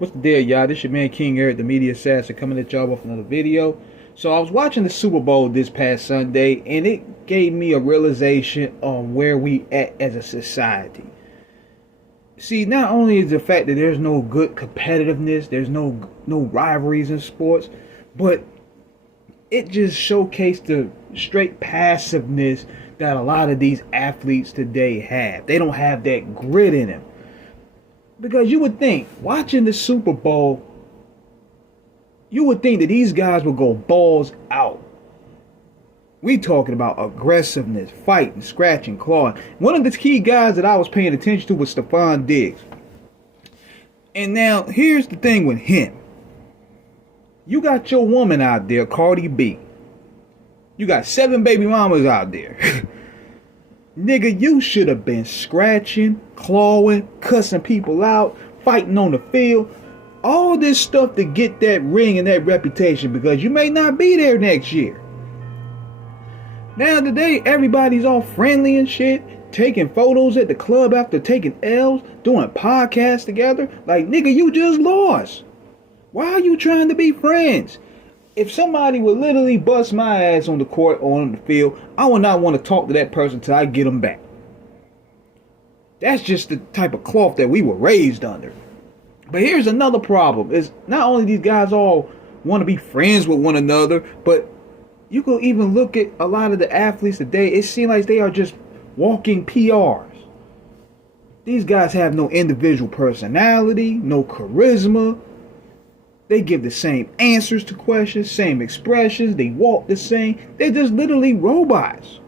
What's the deal, y'all? This your man King Eric, the media assassin, coming at y'all with another video. So I was watching the Super Bowl this past Sunday, and it gave me a realization on where we at as a society. See, not only is the fact that there's no good competitiveness, there's no rivalries in sports, but it just showcased the straight passiveness that a lot of these athletes today have. They don't have that grit in them. Because you would think, watching the Super Bowl, you would think that these guys would go balls out. We talking about aggressiveness, fighting, scratching, clawing. One of the key guys that I was paying attention to was Stefon Diggs. And now, here's the thing with him. You got your woman out there, Cardi B. You got 7 baby mamas out there. Nigga, you should have been scratching, clawing, cussing people out, fighting on the field. All this stuff to get that ring and that reputation, because you may not be there next year. Now today, everybody's all friendly and shit, taking photos at the club after taking L's, doing podcasts together. Like, nigga, you just lost. Why are you trying to be friends? If somebody would literally bust my ass on the court or on the field, I would not want to talk to that person till I get them back. That's just the type of cloth that we were raised under. But here's another problem. Is not only these guys all want to be friends with one another, but you could even look at a lot of the athletes today. It seems like they are just walking PRs. These guys have no individual personality, no charisma. They give the same answers to questions, same expressions. They walk the same. They're just literally robots.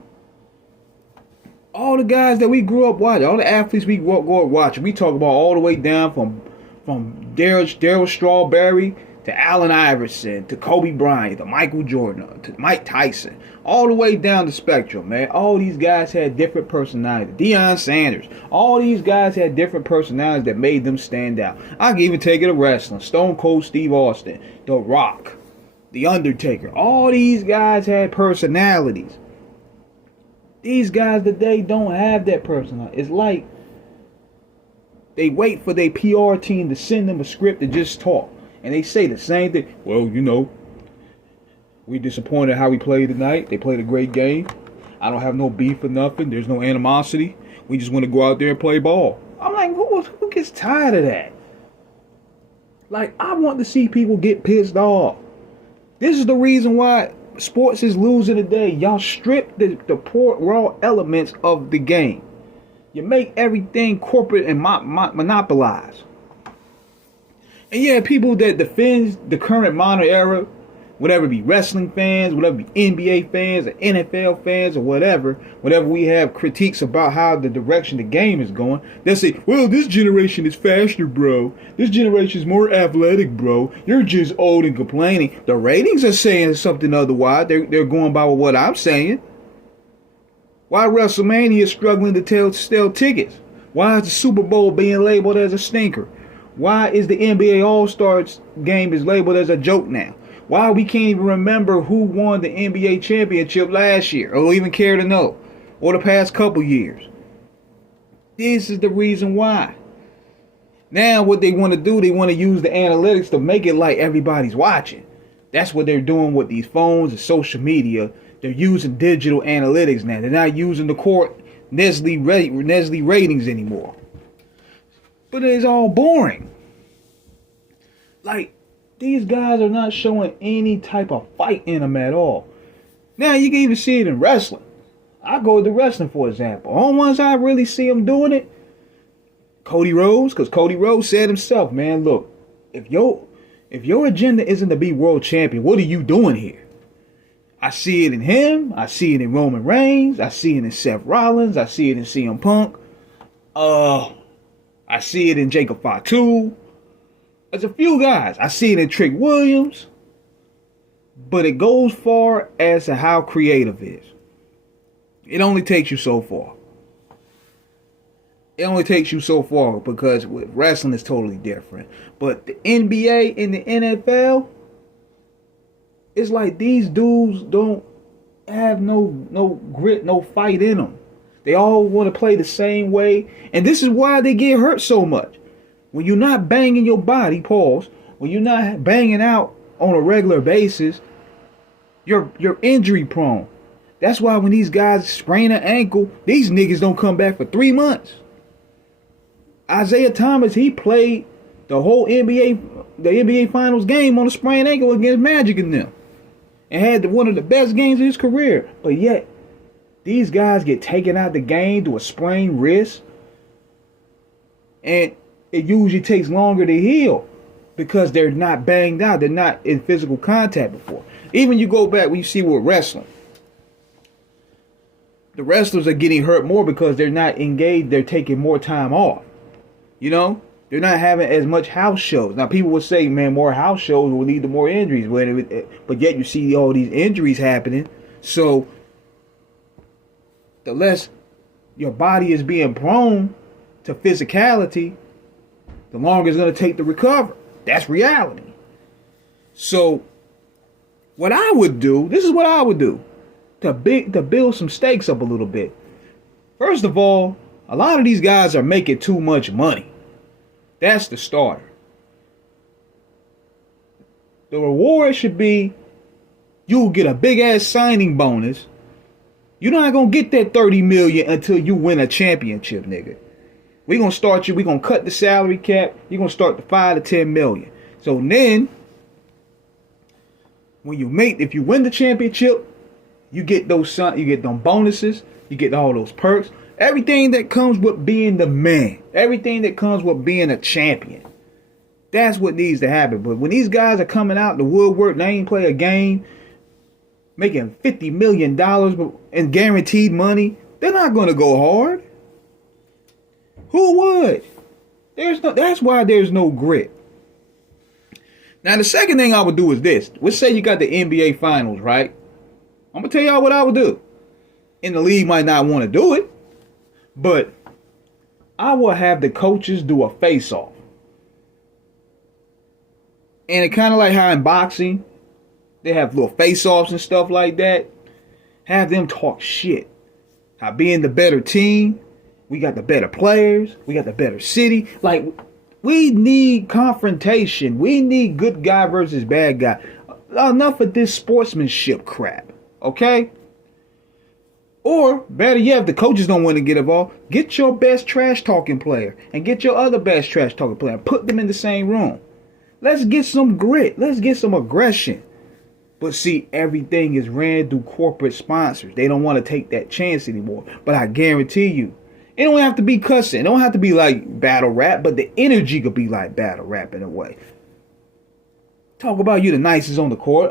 All the guys that we grew up watching, all the athletes we grew up watching, we talk about all the way down from Darryl Strawberry to Allen Iverson to Kobe Bryant to Michael Jordan to Mike Tyson, all the way down the spectrum, man. All these guys had different personalities. Deion Sanders, all these guys had different personalities that made them stand out. I can even take it to wrestling. Stone Cold Steve Austin, The Rock, The Undertaker. All these guys had personalities. These guys today don't have that personality. It's like they wait for their PR team to send them a script to just talk. And they say the same thing. Well, you know, we disappointed how we played tonight. They played a great game. I don't have no beef or nothing. There's no animosity. We just want to go out there and play ball. I'm like, who gets tired of that? Like, I want to see people get pissed off. This is the reason why sports is losing today. Y'all strip the poor raw elements of the game. You make everything corporate and monopolized. And yeah, people that defend the current modern era, whatever it be wrestling fans, whatever it be NBA fans or NFL fans or whatever we have critiques about how the direction the game is going, they'll say, well, this generation is faster, bro. This generation is more athletic, bro. You're just old and complaining. The ratings are saying something otherwise. They're going by what I'm saying. Why WrestleMania is struggling to sell tickets? Why is the Super Bowl being labeled as a stinker? Why is the NBA All-Stars game is labeled as a joke now? Why we can't even remember who won the NBA championship last year, or even care to know, or the past couple years? This is the reason why. Now what they want to do, they want to use the analytics to make it like everybody's watching. That's what they're doing with these phones and social media. They're using digital analytics now. They're not using the core Nestle ratings anymore. But it's all boring. Like, these guys are not showing any type of fight in them at all. Now, you can even see it in wrestling. I go to wrestling, for example. Only ones I really see them doing it, Cody Rhodes, because Cody Rhodes said himself, man, look, if your agenda isn't to be world champion, what are you doing here? I see it in him. I see it in Roman Reigns. I see it in Seth Rollins. I see it in CM Punk. I see it in Jacob Fatu. There's a few guys. I see it in Trick Williams. But it goes far as to how creative it is. It only takes you so far. It only takes you so far, because with wrestling is totally different. But the NBA and the NFL, it's like these dudes don't have no grit, no fight in them. They all want to play the same way. And this is why they get hurt so much. When you're not banging your body, pause, when you're not banging out on a regular basis, you're injury prone. That's why when these guys sprain an ankle, these niggas don't come back for 3 months. Isaiah Thomas, he played the whole NBA Finals game on a sprained ankle against Magic and them, and had one of the best games of his career. But yet, these guys get taken out the game to a sprained wrist, and it usually takes longer to heal because they're not banged out. They're not in physical contact before. Even you go back when you see with wrestling, the wrestlers are getting hurt more because they're not engaged. They're taking more time off. You know, they're not having as much house shows. Now, people will say, man, more house shows will lead to more injuries. But yet you see all these injuries happening. So the less your body is being prone to physicality, the longer it's going to take to recover. That's reality. So what I would do, this is what I would do to build some stakes up a little bit. First of all, a lot of these guys are making too much money. That's the starter. The reward should be you'll get a big ass signing bonus. You're not gonna get that 30 million until you win a championship, nigga. We're gonna start you, we're gonna cut the salary cap, you're gonna start the 5 to 10 million. So then if you win the championship, you get them bonuses, you get all those perks. Everything that comes with being the man. Everything that comes with being a champion. That's what needs to happen. But when these guys are coming out the woodwork, they ain't play a game, making $50 million in guaranteed money, they're not going to go hard. Who would? That's why there's no grit. Now, the second thing I would do is this. Let's say you got the NBA Finals, right? I'm going to tell y'all what I would do. And the league might not want to do it, but I will have the coaches do a face-off. And it kind of like how in boxing, they have little face-offs and stuff like that. Have them talk shit. How being the better team, we got the better players, we got the better city. Like, we need confrontation. We need good guy versus bad guy. Enough of this sportsmanship crap. Okay? Or, better yet, if the coaches don't want to get involved, get your best trash-talking player and get your other best trash-talking player and put them in the same room. Let's get some grit. Let's get some aggression. But see, everything is ran through corporate sponsors. They don't want to take that chance anymore. But I guarantee you, it don't have to be cussing. It don't have to be like battle rap, but the energy could be like battle rap in a way. Talk about you the nicest on the court.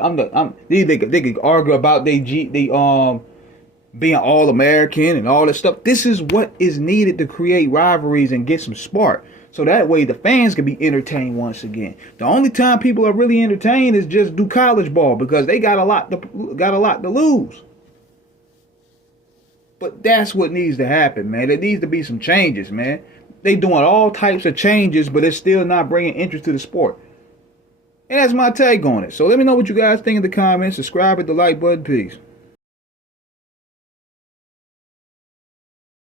They could argue about they being all-American and all that stuff. This is what is needed to create rivalries and get some spark. So that way the fans can be entertained once again. The only time people are really entertained is just do college ball because they got a lot to lose. But that's what needs to happen, man. There needs to be some changes, man. They doing all types of changes, but it's still not bringing interest to the sport. And that's my take on it. So let me know what you guys think in the comments. Subscribe, hit the like button. Peace.